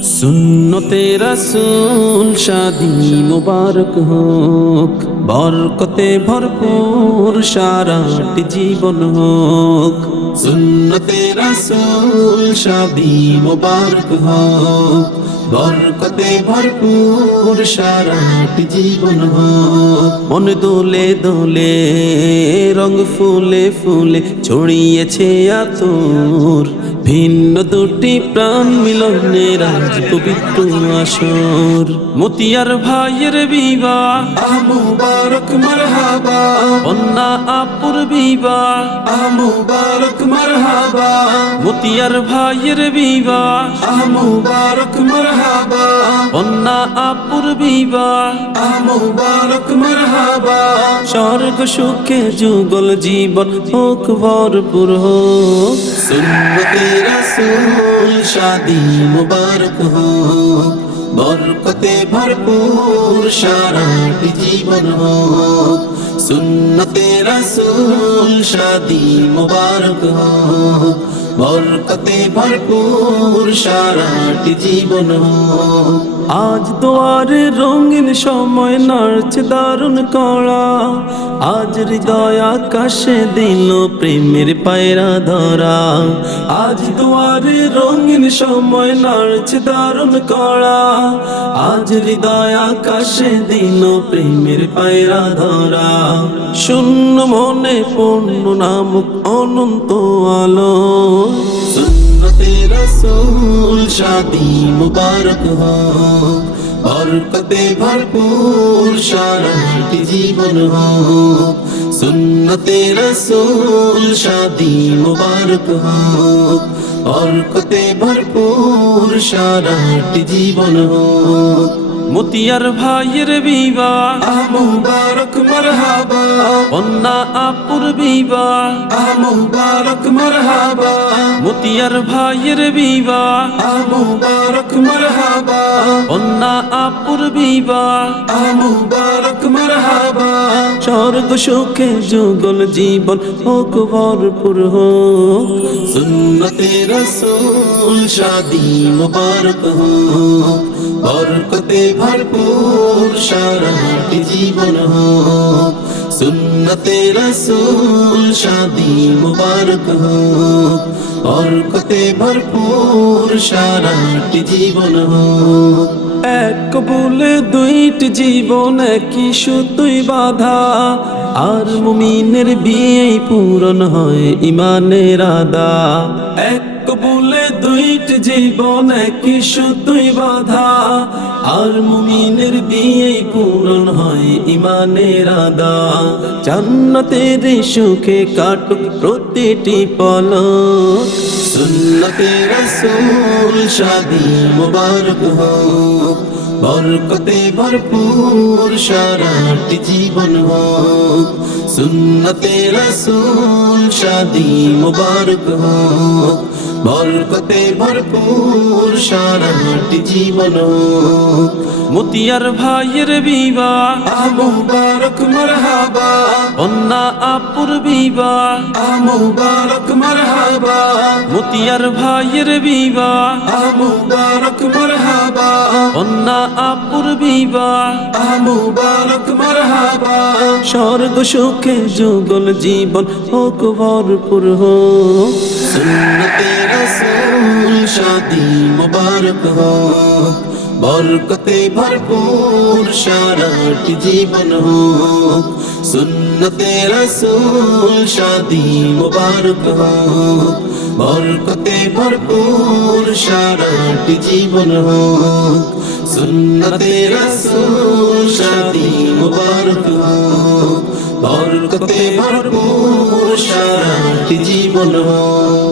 সুন্নতে রাসূল শাদি মুবারক হোক, বরকতে ভরপুর সারাটি জীবন হোক। সুন্নতে রাসূল শাদি মুবারক হোক, বরকতে ভরপুর সারাটি জীবন হোক। মন দোলে দোলে রং ফুলে ফুলে ছড়িয়েছে আতর, ভিন্ন দুটি প্রাণ মিলনের আজ পবিত্র আসর। মতিয়ার ভাইয়ের বিবাহ মুবারক মারহাবা, কন্যা আপুর বিবাহ মুবারক মারহাবা। মতিয়ার ভাইয়ের বিবাহ মুবারক মারহাবা, কন্যা আপুর বিবাহ মুবারক মারহাবা। স্বর্গ সুখে যুগল জীবন হোক ভরপুর হোক। সুন্নতে রাসূল শাদি মুবারক হোক, বরকতে ভরপুর সারাটি জীবন হোক। সুন্নতে রাসূল শাদি মুবারক হোক, বরকতে ভরপুর সারাটি জীবন হোক। আজ দুয়ারে রঙিন সময় নাড়ছে দারুণ কড়া, আজ হৃদয় আকাশে দিল প্রেমের পায়রা ধরা। আজ দুয়ারে রঙিন সময় নাড়ছে দারুণ কড়া, আজ হৃদয় আকাশে দিল প্রেমের পায়রা ধরা। শূন্য মনে পূর্ণ নামক অনন্ত আলো। সুন্নতে রাসূল শাদি মুবারক হোক, বরকতে ভরপুর সারাটি জীবন হোক। সুন্নতে রাসূল শাদি মুবারক হোক, বরকতে ভরপুর সারাটি জীবন হোক। মতিয়ার ভাইয়ের বিবাহ মুবারক মারহাবা, কন্যা আপুর বিবাহ মুবারক মারহাবা। মতিয়ার ভাইয়ের বিবাহ মুবারক মারহাবা, কন্যা আপুর বিবাহ মুবারক মারহাবা। স্বর্গ সুখে যুগল জীবন হোক ভরপুর হোক। সুন্নতে রাসূল শাদি মুবারক হোক, বরকতে ভরপুর সারাটি জীবন হোক। সুন্নতে রাসূল শাদি মুবারক হোক, বরকতে ভরপুর সারাটি জীবন হোক। এক কবুলে দুইটি জীবন একই সুতোই বাঁধা, আর মুমিনের বিয়ে পূরণ হয় ইমানের আদা। এক কবুলে দুইটি জীবন একই সুতোই বাঁধা, আর মুমিনের বিয়ে পূরণ হয় ইমানের আদা। জান্নাতের সুখে কাটুক প্রতিটি পলক। সুন্নতে রাসূল শাদি মুবারক হোক, বরকতে ভরপুর সারাটি জীবন হোক। সুন্নতে রাসূল শাদি মুবারক হোক, বরকতে ভরপুর সারাটি জীবন হোক। মতিয়ার ভাইয়ের বিবাহ মুবারক মারহাবা, কন্যা আপুর বিবাহ মুবারক মারহাবা। মতিয়ার ভাইয়ের বিবাহ মুবারক মারহাবা, কন্যা আপুর বিবাহ মুবারক মারহাবা। স্বর্গ সুখে যুগল জীবন হোক ভরপুর হোক। সুন্নতে রাসূল শাদি মুবারক হোক, বরকতে ভরপুর সারাটি জীবন হোক। সুন্নতে রাসূল শাদি মুবারক হোক, বরকতে ভরপুর সারাটি জীবন হোক। সুন্নতে রাসূল শাদি মুবারক হোক, বরকতে ভরপুর সারাটি জীবন হোক।